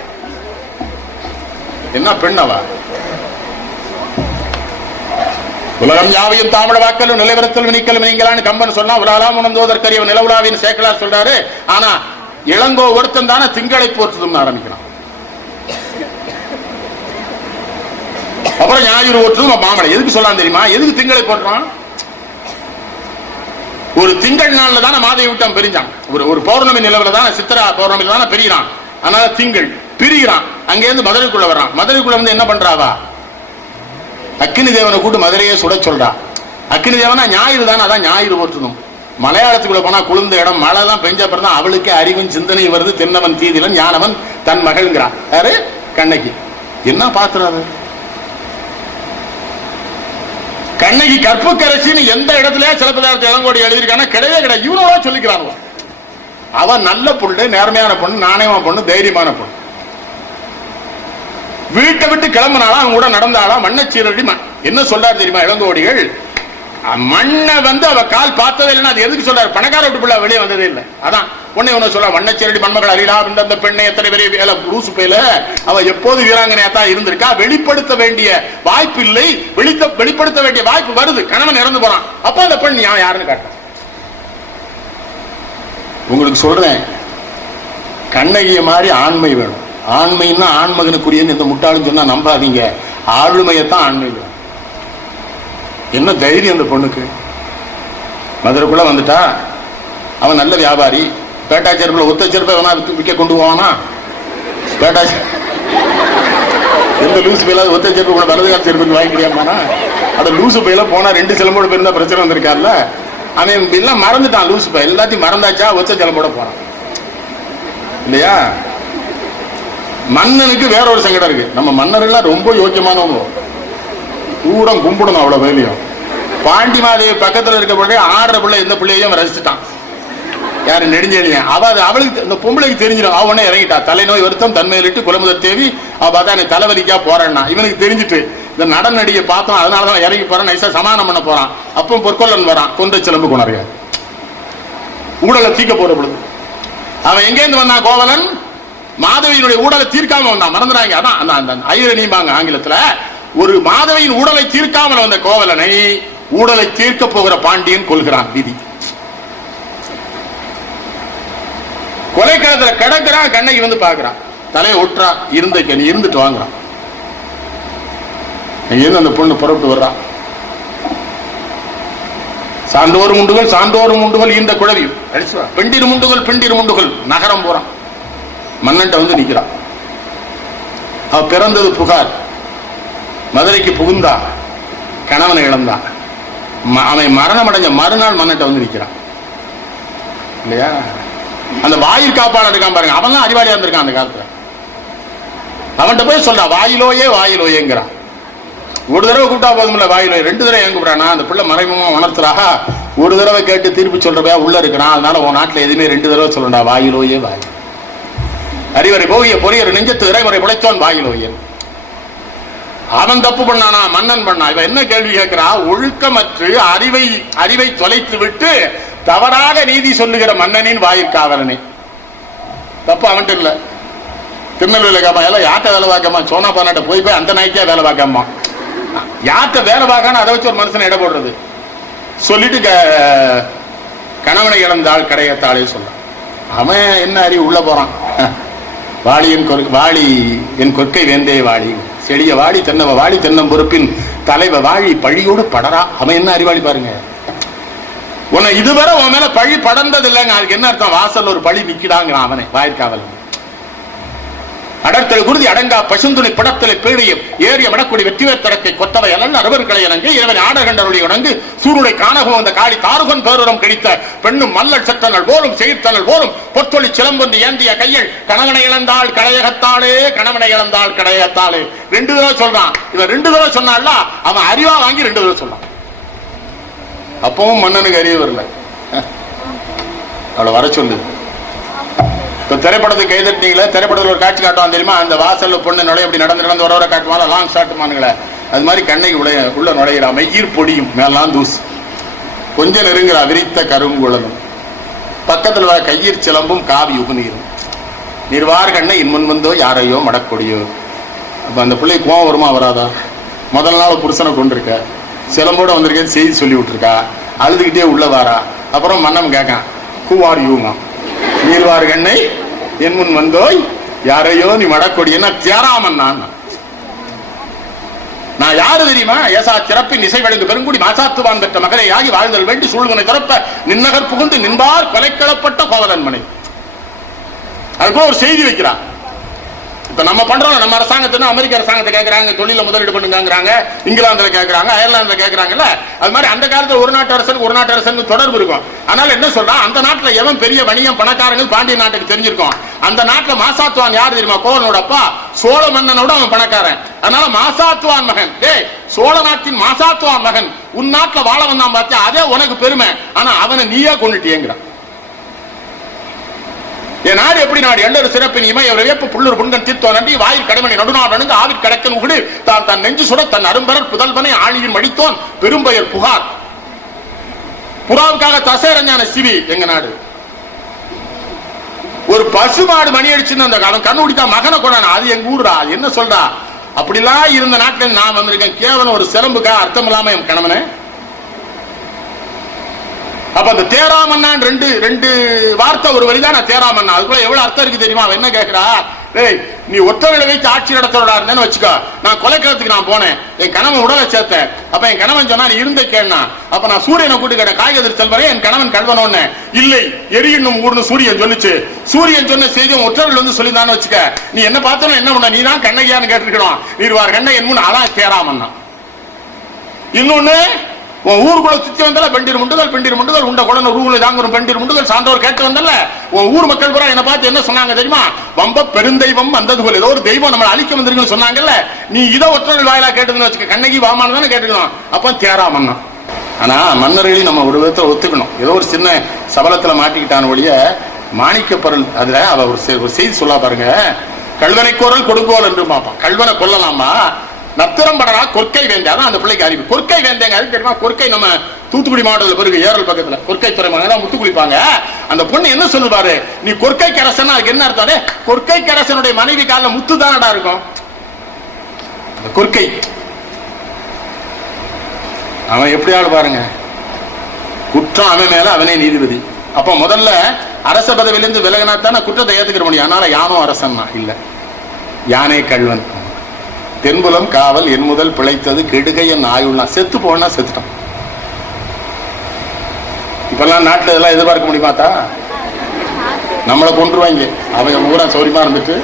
என்ன பெண்ணவா? உலகம் யாவையும் தாமிழ வாக்கலும் நிலைவரத்தில் வினிக்கலும் நீங்களான்னு கம்பன் சொன்னா உலகலாம் உணர்ந்தோதற்கரிய நிலவுலாவின் சேக்கலா சொல்றாரு. ஆனா இளங்கோ ஒருத்தன் தானே திங்களை போற்றுதுன்னு ஆரம்பிக்கிறான். அப்புறம் ஞாயிறு ஓற்றுதும் மாமலை. எதுக்கு சொல்லலாம் தெரியுமா? எதுக்கு திங்களை போட்டுறான்? ஒரு திங்கள் நாள்ல தானே மாதை விட்டம் பிரிஞ்சான். ஒரு பௌர்ணமி நிலவுல தான், சித்திரா பௌர்ணமியில தானே பிரிகிறான். அதனால திங்கள் பிரிகிறான். அங்கேருந்து மதுரைக்குள்ள வர்றான். மதுரைக்குள்ள வந்து என்ன பண்றாவா? அக்கினி தேவனை கூட்டு மதுரையே சுட சொல்றா. அக்கினி தேவனா ஞாயிறு தானே, அதான் ஞாயிறு போற்றணும். மலையாளத்துக்குள்ள போனா குளிர்ந்த இடம், மழை தான் பெஞ்ச அப்புறம் தான் அவளுக்கு அறிவும் சிந்தனை வருது. தென்னவன் தீதிலன் ஞானவன் தன் மகள்ங்கிறான். யாரு? கண்ணகி. என்ன பாத்துறாரு? கண்ணகி கற்புக்கரசின்னு எந்த இடத்துல சிலப்பதிகாரத்தை இளங்கோடி எழுதியிருக்கான கிடையவே கிடையாது. இவனோட சொல்லிக்கிறாங்க. அவன் நல்ல பொண்ணு, நேர்மையான பொண்ணு, நாணயமான பொண்ணு, தைரியமான பொண்ணு. வீட்டை விட்டு கிளம்பினாலும் அவன் கூட நடந்தாலும் மண்ணச்சீரடி. என்ன சொல்றாரு தெரியுமா இளங்கோடிகள்? மண்ணை அவ கால் பார்த்ததே இல்லைன்னா அது எதுக்கு சொல்றாரு? பணக்கார விட்டு பிள்ளை வெளியே வந்ததே இல்லை. அதான் உன்னை சொல்ல வண்ணச்சேரடி மண்மகள் அறிலா அந்த பெண்ணை எத்தனை பெரிய ரூசு பேல அவ எப்போது வீராங்கனையா தான் இருந்திருக்கா. வெளிப்படுத்த வேண்டிய வாய்ப்பு இல்லை, வெளிப்படுத்த வேண்டிய வாய்ப்பு வருது. கணவன் இறந்து போறான், அப்ப அந்த பெண் யாருன்னு காட்ட. உங்களுக்கு சொல்றேன், கண்ணகிய மாதிரி ஆண்மை வேணும். ஆண்மைன்னா ஆண்மகனுக்குரிய இந்த முட்டாளும் சொன்னா நம்பாதீங்க. ஆளுமையத்தான் ஆண்மை வேணும். என்ன தைரியம் அந்த பொண்ணுக்கு? மதுரைக்குள்ள வந்துட்டா, அவன் நல்ல வியாபாரி. பேட்டா செருப்புல ஒத்த செருப்பை வேணா விற்க கொண்டு போவானா? பேட்டா எந்த லூசு பையில ஒத்த செருப்பு கூட வலது கால செருப்பு வாங்கிக்கிறியாமானா? அந்த லூசு பையில போனா 2 சிலம்போட போயிருந்தா பிரச்சனை வந்திருக்காருல்ல. அவன் எல்லாம் மறந்துட்டான். லூசு பை எல்லாத்தையும் மறந்தாச்சா, ஒத்த சிலம்போட போறான் இல்லையா? மன்னனுக்கு வேற ஒரு சங்கடம் இருக்கு. நம்ம மன்னர்கள்லாம் ரொம்ப யோக்கியமானவங்க, தூரம் கும்பிடணும். அவ்வளவு வேலையும் பாண்டி மாதேவி பக்கத்துல இருக்க பிள்ளை ஆடுற பிள்ளை எந்த பிள்ளையும் ரசிச்சுட்டான். யாரு? நெடுஞ்செழியன். அவளுக்கு இந்த பொம்பளைக்கு தெரிஞ்சிடும். அவனே இறங்கிட்டா. தலைநோய் வருத்தம் தன்மையிலிட்டு குலமுதல் தேவி அவ பார்த்தா எனக்கு தலைவலிக்கா போறேன்னா இவனுக்கு தெரிஞ்சுட்டு இந்த நடன் நடிகை பார்த்தோம், அதனாலதான் இறங்கி போறான். நைசா சமாதானம் பண்ண போறான். அப்போ பொற்கொள்ளன் வரான், கொன்றை சிலம்பு கொணறிய ஊடலை தீக்க போற பொழுது அவன் எங்கேருந்து வந்தான்? கோவலன் மாதவியினுடைய ஊடலை தீர்க்காம வந்தான். மறந்துறாங்க. அதான் அந்த ஐரணிபாங்க ஆங்கிலத்துல. ஒரு மாதவியின் ஊடலை தீர்க்காமல் வந்த கோவலனை ஊடலை தீர்க்க போகிற பாண்டியன் கொள்கிறான். விதி கொலைக்களத்துல கிடக்கிறான். கண்ணகி பாக்குறான், தலையை ஒட்டுறா. இருந்துட்டு வாங்குறான். அந்த பொண்ணு புறப்பட்டு வர்றான். சான்றோரும் உண்டுகள் சான்றோரும் உண்டுகள் இந்த குழவி அடிச்சுவா. பெண்டிரு முண்டுகள் நகரம் போறான். மன்னன்ட்ட நிக்கிறான். அவ பிறந்தது புகார். மதுரைக்கு புகுந்தா, கணவனை இழந்தான். அவன் மரணம் அடைஞ்ச மறுநாள் மன்னன்ட்ட நிக்கிறான் இல்லையா? அந்த வாயில் காப்பாளர் இருக்கான் பாருங்க, அவன் தான் அறிவாளியா இருந்திருக்கான் அந்த காலத்துல. அவன்கிட்ட போய் சொல்றான், வாயிலோயேங்கிறான். ஒரு தடவை கூப்பிட்டா போதும்ல, வாயிலோயே. 2 தடவை ஏன் கூப்பிடானா? அந்த பிள்ளை மறைமுகமா உணர்த்துறாக. ஒரு தடவை கேட்டு திருப்பி சொல்றப்ப உள்ள இருக்கிறான். அதனால உன் நாட்டுல எதுவுமே 2 தடவை சொல்லண்டா. வாயிலோயே வாயில். அறிவரை போகிய பொறியர் நெஞ்சத்து இறைவரை புடைத்தோன் வாயிலோயன். அவன் தப்பு பண்ணானா? மன்னன் பண்ணா. இவன் என்ன கேள்வி கேட்கிறா? ஒழுக்கமற்று அறிவை தொலைத்து விட்டு தவறாக நீதி சொல்லுகிற மன்னனின் வாயிற்காவலனே. தப்பு அவன்கிட்ட இல்ல. திருநெல்வேலி காப்பா எல்லாம் யார்கிட்ட வேலை பார்க்காம சோனா பானாட்ட போய் அந்த நாய்க்கே வேலை பார்க்காமா. யார்கிட்ட வேலை பார்க்கான்னு அதை வச்சு ஒரு மனுஷனை இட போடுறது. சொல்லிட்டு கணவனை இழந்தாள் கடையத்தாளே சொல்றான். அவன் என்ன அறிவு உள்ள போறான். வாளி என் கொற்கை வேந்தே வாளி, செடிய வாடி தென்னவ வாடி தென்னம் பொறுப்பின் தலைவ வாழி பழியோடு படரா. அவன் என்ன அறிவாளி பாருங்க. உன்னை இதுவரை உன் மேல பழி படர்ந்தது இல்லைங்க. அதுக்கு என்ன அர்த்தம்? வாசல் ஒரு பழி நிக்கிறாங்கிறான் அவனை வாயிற்காவல். அடர்த்தல் குருதி அடங்கா பசுந்துணி படத்தலை பேழியும் ஏறிய மடக்குடி வெற்றிவேர் தடக்கை கொத்தவை அல்ல அறுவர்களை இணங்கு இவன் ஆடகண்டருடைய உணங்கு சூருடை காணகம் அந்த காடி தாருகன் பேருரம் கழித்த பெண்ணும் மல்லல் சட்டங்கள் போலும் செய்தனல் போலும் பொத்தொழி சிலம்பொன்று ஏந்திய கையில் கணவனை இழந்தாள் கடையகத்தாளே கணவனை இழந்தாள் கடையகத்தாளே. 2 தடவை சொல்றான். இவன் 2 தடவை சொன்னால அவன் அறிவா வாங்கி 2 தடவை சொன்னான். அப்பவும் மன்னனுக்கு அறிவு வரல. அவளை வர சொல்லு. திரைப்படத்துக்கு கைதட்டினீங்களே, திரைப்படத்தில் ஒரு காட்சி காட்டுவான் தெரியுமா? அந்த வாசல்ல பொண்ணு நுழைய அப்படி நடந்து வர காட்டுவாங்க, லாங் ஷாட்டுமானுங்களே. அது மாதிரி கண்ணகி உள்ள நுழையிறா. மையீர் பொடியும் மேலாம் தூசு. கொஞ்சம் நெருங்குறா. விரித்த கருங்குழலும் பக்கத்தில் வர கையீர் சிலம்பும் காவி உகுநீரும் நிர்வார் கண்ணை இன்முன் வந்தோ யாரையோ மடக்கொடியோ. அப்ப அந்த பிள்ளை கோவம் வருமா வராதா? முதல் நாள் புருஷனை கொண்டிருக்க, சிலம்போட வந்திருக்கேன்னு செய்தி சொல்லி விட்டுருக்கா. அழுதுகிட்டே உள்ள வாரா. அப்புறம் மன்னம் கேட்கான், கூவார் யூமா நீர்வார் கண்ணை என் முன் வந்தோய் யாரையோ நீ மடக்கொடியன்னா தியாராமன். நான் யாரு தெரியுமா? ஏசா சிறப்பின் இசை வழங்கு பெருங்குடி மாசாத்துவான் பெற்ற மகனை ஆகி வாழ்தல் வேண்டி சூழ்கனை திறப்ப நின்னகர் புகுந்து நின்பார் கொலைக்கிழப்பட்ட கோவலன் மனை. அதுக்கு ஒரு செய்தி வைக்கிறான். இப்ப நம்ம பண்றோம், நம்ம அரசாங்கத்தை அமெரிக்க அரசாங்கத்தை கேட்கறாங்க, தொழில முதலீடு பண்ணுங்கிறாங்க, இங்கிலாந்துல கேட்கறாங்க, அயர்லாந்துல கேட்கறாங்கல்ல. அது மாதிரி அந்த காலத்துல ஒரு நாட்டு அரசனுக்கு தொடர்பு இருக்கும். அதனால என்ன சொல்றான்? அந்த நாட்டுல எவன் பெரிய வணிகம் பணக்காரங்கள் பாண்டிய நாட்டுக்கு தெரிஞ்சிருக்கும். அந்த நாட்டுல மாசாத்துவான் யார் தெரியுமா? கோவலனோட அப்பா சோழ மன்னனோட அவன் பணக்காரன். அதனால மாசாத்துவான் மகன், சோழ நாட்டின் மாசாத்துவான் மகன் உன் நாட்டுல வாழ வந்தான் பார்த்தியா, அதே உனக்கு பெருமை. ஆனா அவனை நீயே கொண்டுட்டியேங்கிறான். என் நாடு எப்படி நாடு எல்லோரு சிறப்பின் இமை வியப்பு புள்ளூர் புண்கன் தீர்த்தோ நன்றி வாயில் கடமணி நடுநாடு ஆவிற் கடக்கன் உகுடு தான் தன் நெஞ்சு சுட தன் அரும்பரர் புதல்வனை ஆழியின் மடித்தோன் பெரும்பெயர் புகார். புறாவுக்காக தசையரஞ்சான சிவி எங்க நாடு. ஒரு பசுமாடு மணி அடிச்சுன்னு அந்த காலம் கண்ணுடித்தா மகனை கொண்டான, அது எங்க ஊர்டா. என்ன சொல்றா? அப்படிலாம் இருந்த நாட்டில் நான் வந்திருக்கேன். கேவலம் ஒரு சிலம்புக்கா அர்த்தம் இல்லாம என் கணவனே. அப்ப அந்த தேராமன்னான் ரெண்டு வார்த்தை ஒரு வரிதான். நான் தேராமன்னா அதுக்குள்ள எவ்வளவு அர்த்தம் இருக்கு தெரியுமா? என்ன கேட்கிறா, நீ ஒத்தவளை வைத்து ஆட்சி நடத்துறா இருந்தேன்னு வச்சுக்கோ. நான் கொலைக்கிறதுக்கு நான் போனேன், என் கணவன் உடலை சேர்த்தேன். அப்ப என் கணவன் சொன்னா நீ இருந்த கேட்டா. அப்ப நான் சூரியனை கூட்டு கேட்டேன், காய்கறி செல்வரே என் கணவன் கல்வனோன்னு. இல்லை, எரியும் ஊர்னு சூரியன் சொல்லிச்சு. சூரியன் சொன்ன செய்தி ஒற்றர்கள் வந்து சொல்லிதான்னு வச்சுக்க. நீ என்ன பார்த்தோம் என்ன பண்ண, நீ தான் கண்ணகியான்னு கேட்டுருக்கணும். நீர் கண்ணை என் முன் அதான் தேராமன்னா. இன்னொன்னு, உன் ஊருக்குள்ள சுத்தி வந்தால பெண்டிர் முண்டுதல் உண்ட குழந்தை ஊர்ல தாங்கும் பெண்டிர் முண்டுதல் சான்றோர் கேட்டு வந்தல. உன் ஊர் மக்கள் கூட என்ன பார்த்து என்ன சொன்னாங்க தெரியுமா? வம்ப பெருந்தெய்வம் வந்தது போல ஏதோ ஒரு தெய்வம் நம்மளை அழிக்க வந்திருக்குன்னு சொன்னாங்கல்ல. நீ இதை ஒற்றர்கள் வாயிலா கேட்டதுன்னு வச்சுக்க, கண்ணகி வாமான்னு தானே கேட்டுக்கணும். அப்ப தேராமன்னா. ஆனா மன்னர்களையும் நம்ம ஒரு விதத்தை ஒத்துக்கணும். ஏதோ ஒரு சின்ன சபலத்துல மாட்டிக்கிட்டான ஒழிய மாணிக்க பொருள் அதுல அவ ஒரு செய்தி சொல்ல பாருங்க. கல்வனை கோரல் கொடுங்கோல் என்று பார்ப்பான். கல்வனை கொல்லலாமா? நத்திரம் படரா கொற்கை வேண்டாதான் அந்த பிள்ளைக்கு அறிவு. கொற்கை வேந்தேங்க அது தெரியுமா? கொற்கை நம்ம தூத்துக்குடி மாவட்டத்தில் பிறகு ஏரல் பக்கத்துல கொற்கை துறைமுகம் முத்து குளிப்பாங்க. அந்த பொண்ணு என்ன சொல்லு பாரு, நீ கொற்கை கரசன் அதுக்கு என்ன அர்த்தம்? கொற்கை கரசனுடைய மனைவி காலில் முத்து தானடா இருக்கும். கொற்கை அவன் எப்படி ஆளு பாருங்க. குற்றம் அவன் மேல அவனே நீதிபதி. அப்ப முதல்ல அரச பதவியிலிருந்து விலகினா தானே குற்றத்தை ஏத்துக்கிற முடியும். அதனால யானோ அரசன்னா இல்ல, யானே கல்வன். தென்புலம் காவல் என் முதல் பிழைத்தது கெடுகை என் ஆயுள்னா. செத்து போனா செத்துட்டான். இப்பெல்லாம் நாட்டில் இதெல்லாம் எதிர்பார்க்க முடியுமாத்தா? நம்மளை கொண்டுருவாங்க. அவங்க ஊரா சௌரியமா இருந்துட்டு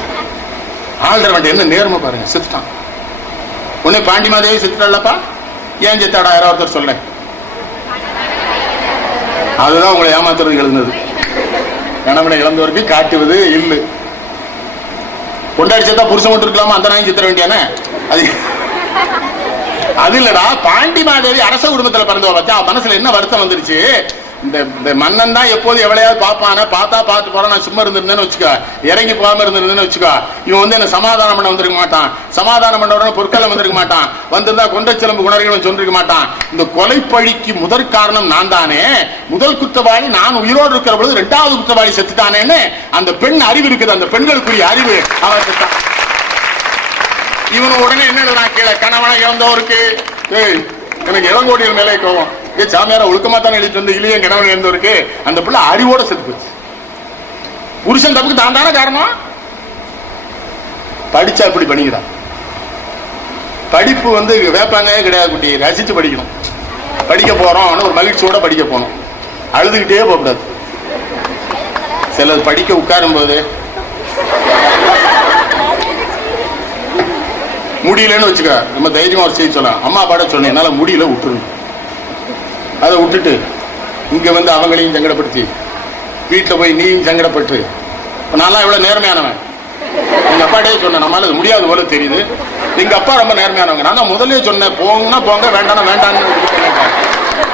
ஆள்ற வேண்டிய என்ன நேர்மை பாருங்க. செத்துட்டான். உடனே பாண்டிமாதேவி செத்துட்டாளப்பா. ஏன் செத்தாடா? யாராவது ஒருத்தர் சொல்ல. அதுதான் உங்களை ஏமாத்துறது எழுந்தது. கணவனை இழந்தவருக்கு காட்டுவது இல்லை. கொண்டாடி சேர்த்தா புருஷன் மட்டும் இருக்கலாமா? அந்த நாயும் சித்திர வேண்டியானே அது இல்லடா. பாண்டிமாதேவி அரச குடும்பத்துல பிறந்தவ பச்சா. மனசுல என்ன வருத்தம் வந்துருச்சு? இந்த மன்னன் தான் எப்போது எவ்வளையாவது பாப்பான பார்த்தா பார்த்து போற. நான் சும்மா இருந்திருந்தேன்னு வச்சுக்கோ, இறங்கி போகாம இருந்திருந்தேன்னு வச்சுக்கோ, இவன் வந்து என்ன சமாதானம் பண்ண வந்திருக்க மாட்டான். சமாதானம் பண்ண உடனே பொற்காலம் வந்திருக்க மாட்டான். வந்திருந்தா கொண்டை சிலம்பு குணர்கள் சொல்லிருக்க மாட்டான். இந்த கொலைப்பழிக்கு முதற் காரணம் நான் தானே. முதல் குற்றவாளி நான் உயிரோடு இருக்கிற பொழுது இரண்டாவது குற்றவாளி செத்துட்டானேன்னு அந்த பெண் அறிவு இருக்குது. அந்த பெண்களுக்குரிய அறிவு அவன் செத்தான். இவனு உடனே என்ன எழுதுறான் கீழே, கணவனை இழந்தவருக்கு எனக்கு இளங்கோடிகள் மேலே கோவம். சாமியார ஒழுக்கமா தானே எழுதிட்டு வந்து இளைய கணவன் இழந்தவருக்கு. அந்த பிள்ளை அறிவோட செத்து புருஷன் தப்புக்கு தான் தானே காரணம். படிச்சா இப்படி பண்ணிக்கிறான். படிப்பு வந்து வேப்பாங்க கிடையாது குட்டி, ரசிச்சு படிக்கணும். படிக்க போறோம் ஒரு மகிழ்ச்சியோட படிக்க போகணும். அழுதுகிட்டே போகக்கூடாது. சிலர் படிக்க உட்காரும் போது முடியலன்னு வச்சுக்க, நம்ம தைரியமா ஒரு செய்தி சொல்லலாம். அம்மா பாட சொன்னேன் என்னால முடியல விட்டுருங்க. அதை விட்டுட்டு இங்க வந்து அவங்களையும் சங்கடப்படுத்தி வீட்டில் போய் நீயும் சங்கடப்பட்டு. நான்லாம் எவ்வளவு நேர்மையானவன். எங்க அப்பாட்டே சொன்னேன் நம்மளால முடியாது போல தெரியுது. எங்க அப்பா ரொம்ப நேர்மையானவங்க. நான் தான் முதலே சொன்னேன் போங்கன்னா போங்க, வேண்டாம்னா வேண்டான்னு.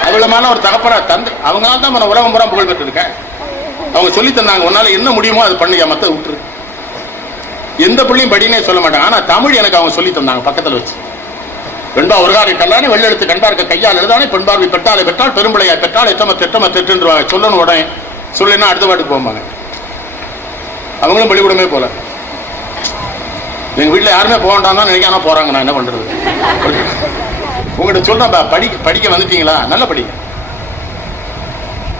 அவ்வளவுமான ஒரு தகப்பரா தந்தை. அவங்களால தான் நான் உலகம் பூரா புகழ் பெற்றிருக்கேன். அவங்க சொல்லி தந்தாங்க உன்னால என்ன முடியுமோ அது பண்ணுங்க, மத்த விட்டுரு. எந்த பிள்ளையும் படினே சொல்ல மாட்டாங்க. ஆனா தமிழ் எனக்கு அவங்க சொல்லி தந்தாங்க பக்கத்துல வச்சு. பெண்பா ஒருகாரை கல்லானே வெள்ளெழுத்து கண்பார்க்க கையால் எழுதானே பெண்பார்வை பெற்றாலை பெற்றால் பெரும்பிளையா பெற்றால் எட்டமத்தெட்டுவாங்க. சொல்லணும் உடனே சொல்லினா அடுத்த பாட்டுக்கு போவாங்க. அவங்களும் பள்ளிக்கூடமே போல. எங்க வீட்டுல யாருமே போகண்டாம் தான் நினைக்காம போறாங்க. நான் என்ன பண்றது? உங்ககிட்ட சொல்றேன் படிக்க வந்துட்டீங்களா? நல்ல படிக்க.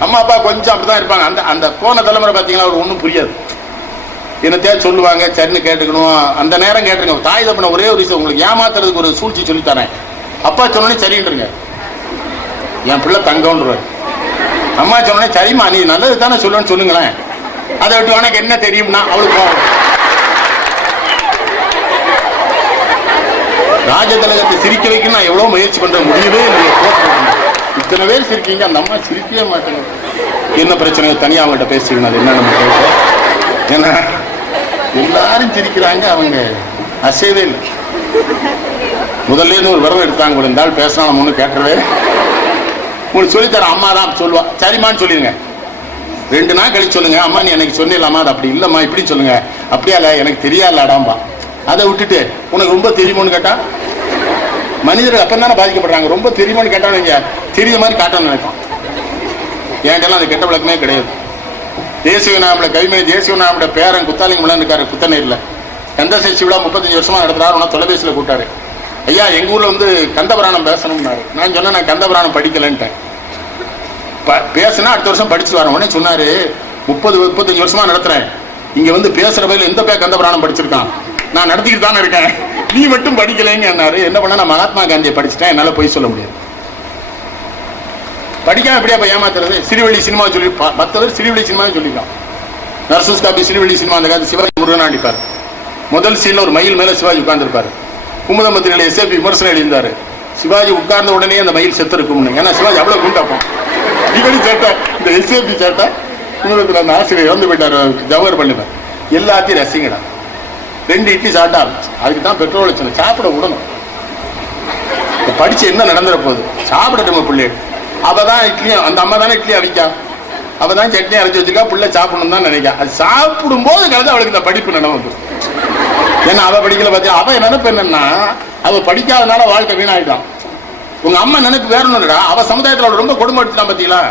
அம்மா அப்பா கொஞ்சம் அப்படிதான் இருப்பாங்க. அந்த அந்த போன தலைமுறை பாத்தீங்களா ஒரு ஒன்றும் புரியாது. என்னத்தையா சொல்லுவாங்க, சரின்னு கேட்டுக்கணும். அந்த நேரம் கேட்டுருங்க. தாய் தப்பன ஒரே ஒரு விஷயம் உங்களுக்கு ஏமாத்துறதுக்கு ஒரு சூழ்ச்சி சொல்லித்தானே. அப்பா சொன்னோடனே சரின்றுங்க, என் பிள்ளை தங்கம்ன்றார். அம்மா சொன்னோடனே சரிம்மா நீ நல்லது தானே சொல்லுன்னு சொல்லுங்களேன். அதை விட்டு உனக்கு என்ன தெரியும்னா அவளுக்கு போகும். ராஜதலகத்தை சிரிக்க வைக்கணும் நான் எவ்வளவு முயற்சி பண்ற முடியவே இல்லை. இத்தனை பேர் சிரிக்கீங்க, அந்த அம்மா சிரிக்கவே மாட்டேங்க. என்ன பிரச்சனை தனியா அவங்கள்ட்ட பேசிக்கணும். அது என்ன நம்ம ஏன்னா எல்லாரும் சிரிக்கிறாங்க, அவங்க அசைவே இல்லை. முதல்ல இருந்து ஒரு வரவு எடுத்தாங்க. ஒரு நாள் பேசினா நம்ம ஒன்றும் கேட்கறவே. உங்களுக்கு சொல்லித்தர அம்மா தான் சொல்லுவா. சரிம்மான்னு சொல்லிடுங்க. 2 நாள் கழிச்சு சொல்லுங்க, அம்மா நீ எனக்கு சொன்னிடலாமா? அது அப்படி இல்லம்மா இப்படி சொல்லுங்க. அப்படியா இல்ல எனக்கு தெரியாதுடாம்பா. அதை விட்டுட்டு உனக்கு ரொம்ப தெரியுமோன்னு கேட்டா மனிதர்கள் அப்ப தானே பாதிக்கப்படுறாங்க. ரொம்ப தெரியுமோன்னு கேட்டான்னு தெரியுற மாதிரி காட்டணும்னு நினைப்பான். ஏன்டெல்லாம் அது கெட்ட பழக்கமே கிடையாது. தேசியநாமல கவிமணி தேசியநாமோட பேரன் குத்தாலிங்கம்லாம் இருக்காரு குத்தநீர்ல. கந்தசஷ்டி விழா 35 வருஷமா நடத்துறாரு. உன தொலைபேசியில் கூட்டாரு. ஐயா எங்க ஊர்ல வந்து கந்தபுராணம் பேசணும்னாரு. நான் சொன்னேன் நான் கந்தபுராணம் படிக்கலன்ட்டேன். பேசினா அடுத்த வருஷம் படிச்சு வரேன். உடனே சொன்னாரு 30-35 வருஷமா நடத்துறேன், இங்க வந்து பேசுற வயல எந்த பேர் கந்தபுராணம் படிச்சிருக்கான், நான் நடத்திக்கிட்டு தானே இருக்கேன், நீ மட்டும் படிக்கலைன்னு என்னாரு. என்ன பண்ண, நான் மகாத்மா காந்தியை படிச்சுட்டேன், என்னால போய் சொல்ல முடியாது. படிக்காம எப்படியா போய் ஏமாத்துறது? சிறுவெளி சினிமா சொல்லி 10 பேர் சிறுவெளி சினிமா சொல்லிக்கலாம். நர்சஸ் காப்பி சிறுவெளி சினிமா அந்த காலத்து சிவாஜி முருகன் அடிப்பார். முதல் சீன்ல ஒரு மயில் மேல சிவாஜி உட்கார்ந்துருப்பாரு. குமுதமத்திரிகளை எஸ்ஏபி விமர்சனம் எழுந்தாரு. சிவாஜி உட்கார்ந்த உடனே அந்த மயில் செத்து இருக்கும்னு. ஏன்னா சிவாஜி அவ்வளவு குண்டாப்போம். இவரு சேட்டை, இந்த எஸ்ஏபி சேட்டை குமுதத்தில் அந்த ஆசிரியர் இறந்து போயிட்டாரு ஜவஹர் பண்ணிப்பார். எல்லாத்தையும் ரசிங்கடா. 2 இட்லி சாப்பிட்டா அதுக்கு தான் பெட்ரோல் வச்சு சாப்பிட விடணும். படிச்சு என்ன நடந்துட போகுது, சாப்பிடட்டும் பிள்ளை. அவதான் இட்லியும் அந்த அம்மா தானே இட்லி அடிக்கா, அவதான் சட்னி அரைச்சி வச்சுக்கா, பிள்ளை சாப்பிடணும் தான் நினைக்கா. அது சாப்பிடும் போது கலந்து அவளுக்கு இந்த படிப்பு நினைவு வந்து. ஏன்னா அவ படிக்கல பார்த்தியா, அவ நினைப்பு என்னன்னா அவ படிக்காதனால வாழ்க்கை வீணாயிட்டான். உங்க அம்மா நினைப்பு வேற ஒண்ணுடா. அவ சமுதாயத்தில் அவள் ரொம்ப கொடுமை எடுத்துட்டான் பார்த்தீங்களா.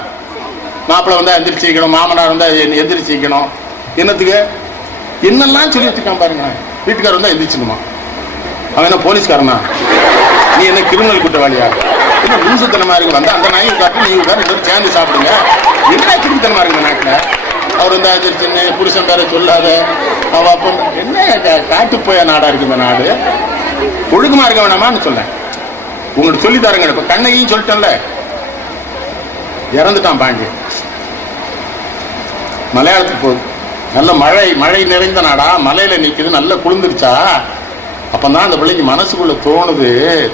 மாப்பிள்ளை வந்தா எந்திரிச்சு வைக்கணும், மாமனார் வந்தா எந்திரிச்சு வைக்கணும். என்னத்துக்கு என்னெல்லாம் சொல்லி வச்சுக்கான் பாருங்க. வீட்டுக்காரர் வந்தா எந்திரிச்சுக்குமா, அவன் என்ன போலீஸ்காரனா, நீ என்ன கிரிமினல் குற்றவாளியா, என்ன மின்சுத்தனமா இருக்கு, வந்தா அந்த நாயும் சாப்பிட்டு நீ உட்காந்து சேர்ந்து சாப்பிடுங்க. என்ன கிரிமித்தனமா இருக்கு நாட்டில். அவர் வந்து எந்திரிச்சுன்னு புருஷன் பேரை சொல்லாத, அவ அப்ப என்ன காட்டு போய நாடா இருக்கு இந்த நாடு. ஒழுக்கமா இருக்க வேணாமான்னு சொல்ல உங்களுக்கு சொல்லி தரங்க. இப்ப கண்ணையும் சொல்லிட்டேன்ல, இறந்துட்டான் பாண்டி. மலையாளத்துக்கு போகுது, நல்ல மழை நிறைந்த நாடா, மலையில நிக்குது, நல்ல குளிர்ந்துருச்சா. அப்பதான் அந்த பிள்ளைக்கு மனசுக்குள்ள தோணுது,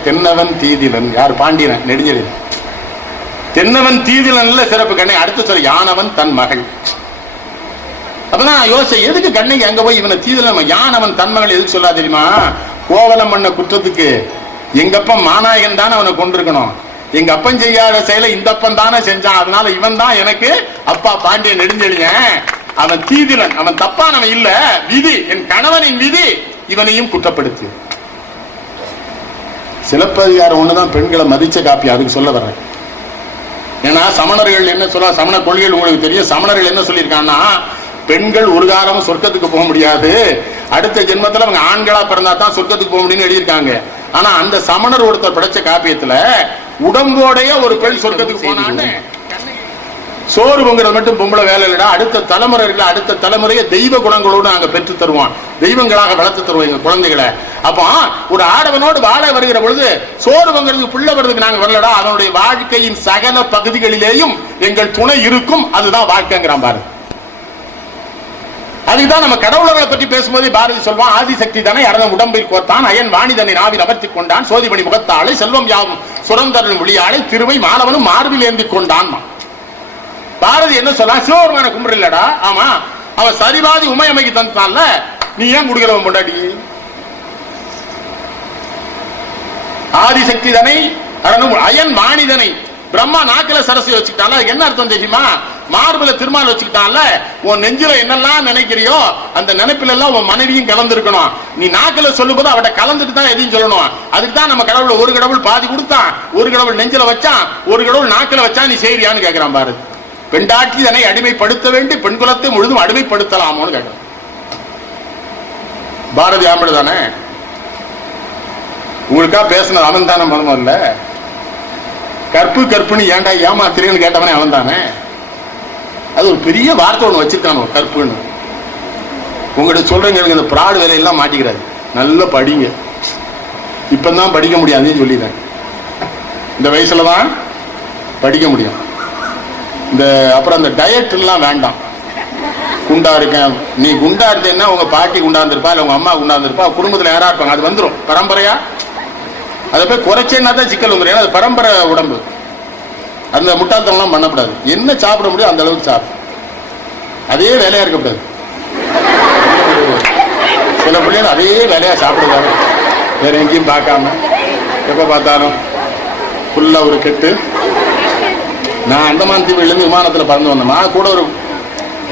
தென்னவன் தீதிலன். யார்? பாண்டியன் நெடுஞ்செழியன். தென்னவன் தீதிலன்ல சிறப்பு கண்ணை. அடுத்து சொல்ல யானவன் தன் மகள். அப்பதான் யோசி, எதுக்கு கண்ணைக்கு அங்க போய் இவனை தீதிலன் யானவன் தன் மகள் எதுக்கு சொல்லா தெரியுமா? கோவலம் பண்ண குற்றத்துக்கு எங்க அப்பன் மாநாயகன் தானே அவனை கொண்டிருக்கணும். எங்க அப்பன் செய்யாத செயலை இந்த அப்பன் தானே செஞ்சான், அதனால இவன் தான் எனக்கு அப்பா பாண்டியன் நெடுஞ்செழியன். அவன் தீதிலன், அவன் தப்பானவன் இல்ல, விதி, என் கணவனின் விதி இவனையும் குற்றப்படுத்து. சிலப்பதிகாரம் ஒண்ணுதான் பெண்களை மதிச்ச காப்பி. அதுக்கு சொல்ல வர்றேன். ஏன்னா சமணர்கள் என்ன சொல்ல, சமண கொள்கைகள் உங்களுக்கு தெரியும். சமணர்கள் என்ன சொல்லியிருக்காங்கன்னா, பெண்கள் ஒரு காலமும் சொர்க்கத்துக்கு போக முடியாது, அடுத்த ஜென்மத்துல அவங்க ஆண்களா பிறந்தா தான் சொர்க்கத்துக்கு போக முடியும்னு எழுதியிருக்காங்க. ஆனா அந்த சமணர் ஒருத்தர் படைச்ச காப்பியத்துல உடம்போடைய ஒரு பெண் சொர்க்கத்துக்கு போனான்னு, சோறு பொங்குறது மட்டும் பொம்பளை வேலை இல்லடா, அடுத்த தலைமுறையை தெய்வ குணங்களோடு நாங்க பெற்று தருவோம், தெய்வங்களாக வளர்த்து தருவோம் எங்க குழந்தைகளை. அப்போ ஒரு ஆடவனோடு வாழ வருகிற பொழுது சோறு பொங்குறதுக்கு புள்ள வருதுக்கு நாங்க வரலடா, அவனுடைய வாழ்க்கையின் சகல பகுதிகளிலேயும் எங்கள் துணை இருக்கும், அதுதான் வாழ்க்கைங்கிறான் பாரு. அதுதான் நம்ம கடவுளர்களை பற்றி பேசும்போது பாரதி சொல்வான், ஆதிசக்தி தானே அறந்த உடம்பில் கோர்த்தான், அயன் வாணி தன்னை நாவில் அமர்த்தி கொண்டான், சோதிபடி முகத்தாளை செல்வம் யாவும் சுரந்தரன் ஒளியாளை திருவை மாணவனும் மார்பில் ஏந்தி கொண்டான். பாரதி என்ன சொல்ல, சிவபெருமான கும்பிடலடா. ஆமா, அவன் சரிவாதி உமையமைக்கு தந்தான்ல, நீ ஏன் குடுக்கிறவன் பொண்டாடி? ஆதிசக்தி தனை அயன் மாணிதனை பிரம்மா நாக்கில சரஸ்வதி வச்சுக்கிட்டால, என்ன அர்த்தம் தெரியுமா? மார்புல திருமால் வச்சுக்கிட்டான்ல, உன் நெஞ்சில என்னெல்லாம் நினைக்கிறியோ அந்த நினைப்பில எல்லாம் உன் மனைவியும் கலந்துருக்கணும். நீ நாக்கில சொல்லும் போது அவட கலந்துட்டு தான் எதையும் சொல்லணும். அதுக்கு தான் நம்ம கடவுள் ஒரு கடவுள் பாதி கொடுத்தான், ஒரு கடவுள் நெஞ்சில வச்சான், ஒரு கடவுள் நாக்கில வச்சா, நீ செய்றியான்னு கேட்கிறான் பாரு. பெண்டாட்டி தன்னை அடிமைப்படுத்த வேண்டி பெண் குலத்தை முழுதும் அடிமைப்படுத்தலாமோன்னு கேட்கிறான் பாரதி. ஆம்பளை தானே, உங்களுக்கா பேசினது அவன் தானே. முதல்ல கற்புன்னு ஏன்டா ஏமாத்திரேன்னு கேட்டவனே அவன் தானே. அது ஒரு பெரிய வார்த்தை ஒண்ணு வச்சிருக்கானோ கற்புன்னு. உங்கள்கிட்ட சொல்றேங்க, இந்த பிராடு வேலையெல்லாம் மாட்டிக்கிறாரு. நல்லா படிங்க, இப்பதான் படிக்க முடியாதுன்னு சொல்லிடுறேன். இந்த வயசுலதான் படிக்க முடியும். இந்த அப்புறம் அந்த டயட் எல்லாம் வேண்டாம். குண்டா இருக்கேன், நீ குண்டா இருந்தேன்னா உங்க பாட்டி குண்டா இருந்திருப்பா, இல்ல உங்க அம்மா குண்டா இருந்திருப்பா, குடும்பத்துல யாரா இருப்பாங்க, அது வந்துடும் பரம்பரையா. அதை போய் குறைச்சேன்னா தான் சிக்கல் வந்துடும். ஏன்னா அது பரம்பரை உடம்பு. அந்த முட்டாள்தனம்லாம் பண்ணக்கூடாது. என்ன சாப்பிட முடியும் அந்த அளவுக்கு சாப்பிடும். அதே வேலையா இருக்கக்கூடாது. சில பிள்ளைகள் அதே வேலையா சாப்பிடுவாங்க, வேற எங்கேயும் பார்க்காம எப்ப பார்த்தாலும் ஃபுல்லா ஒரு கெட்டு. நான் அந்தமான் தீவுலேருந்து விமானத்தில் பறந்து வந்தோமா, கூட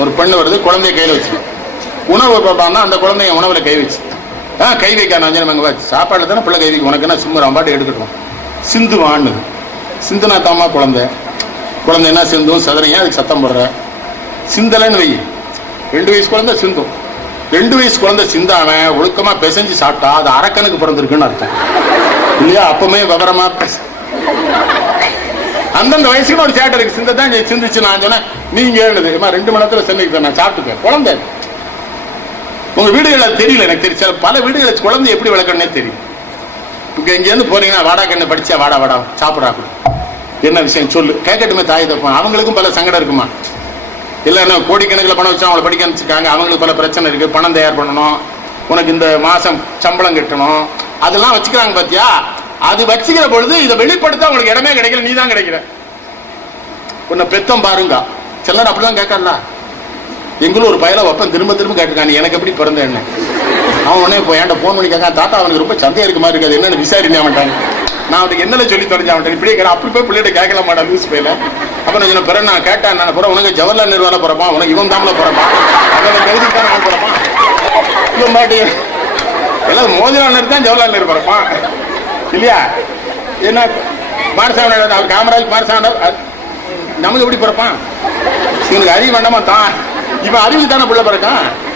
ஒரு பெண்ணு வருது, குழந்தைய கையில் வச்சு உணவு பார்ப்பான்னா அந்த குழந்தைய உணவுல கை வச்சு கை வைக்க அஞ்சனமங்க சாப்பாடுல தானே பிள்ளை கை வைக்க, உனக்கு என்ன சும்மா அம்பாட்டு எடுக்கட்டும் சிந்துவான்னு. சிந்துனா தாமா குழந்தை குழந்தை என்ன சிந்தும் சதுரையும் அதுக்கு சத்தம் போடுற. சிந்தலைன்னு வை, 2 வயசு குழந்தை சிந்தும். 2 வயசு குழந்தை சிந்தாம ஒழுக்கமா பிசைஞ்சு சாப்பிட்டா அது அரக்கனுக்கு பிறந்திருக்குன்னு அர்த்தம் இல்லையா? அப்பவுமே விவரமா அந்தந்த வயசுக்கு ஒரு சேட்டை இருக்கு. சிந்ததான் சிந்திச்சு நான் சொன்னேன், நீங்க எழுது 2 மணி நேரத்துல சென்னைக்கு நான் சாப்பிட்டுப்பேன். குழந்தை உங்க வீடுகளை தெரியல எனக்கு தெரியும். பல வீடுகளை குழந்தை எப்படி வளர்க்கணும்னே தெரியும். இங்க இருந்து போனீங்கன்னா வாடா கண்ணு படிச்சா வாடா வாடா சாப்பிடா கூட என்ன விஷயம் சொல்லு கேட்கட்டுமே தாய் தப்பான். அவங்களுக்கும் பல சங்கடம் இருக்குமா? இல்லை என்ன கோடிக்கணக்கில் பணம் வச்சு அவங்களை படிக்க அனுப்பிச்சிருக்காங்க, அவங்களுக்கு பல பிரச்சனை இருக்கு, பணம் தயார் பண்ணணும், உனக்கு இந்த மாசம் சம்பளம் கட்டணும், அதெல்லாம் வச்சுக்கிறாங்க பாத்தியா? அது வச்சுக்கிற பொழுது இதை வெளிப்படுத்த உங்களுக்கு இடமே கிடைக்கல, நீ தான் கிடைக்கிற. உன்னை பெத்தம் பாருங்க, சிலர் அப்படிதான் கேட்கல. எங்களும் ஒரு பயல வைப்பன் திரும்ப திரும்ப கேட்டுருக்காங்க, எனக்கு எப்படி பிறந்த என்ன? அவன் உடனே இப்போ என்கிட்ட போன் பண்ணி கேட்கான், தாத்தா அவனுக்கு ரொம்ப சந்தையா இருக்கு மாதிரி இருக்காது, என்னன்னு விசாரிக்க மாட்டாங்க. நான் அவனுக்கு என்னல சொல்லி தொலைஞ்ச மாட்டேன், இப்படியே அப்படி போய் பிள்ளைகிட்ட கேட்கல மாட்டேன் லூஸ் பையில. அப்ப நான் பிறகு நான் கேட்டேன், நான் பிறகு உனக்கு ஜவஹர்லால் நிறுவனம் பிறப்பான், உனக்கு இவன் தாமல பிறப்பான், அவன் எழுதிட்டான் அவன் பிறப்பான், இவன் பாட்டி எல்லாம் மோதிலால் நேரு தான் ஜவஹர்லால் நேரு பிறப்பான் இல்லையா? என்ன மாரசாமி அவர் காமராஜ் மாரசாமி நமக்கு எப்படி பிறப்பான்? இவனுக்கு அறிவு வேண்டாமா தான்? இவன் அறிவு தானே பிள்ளை பிறக்கான்.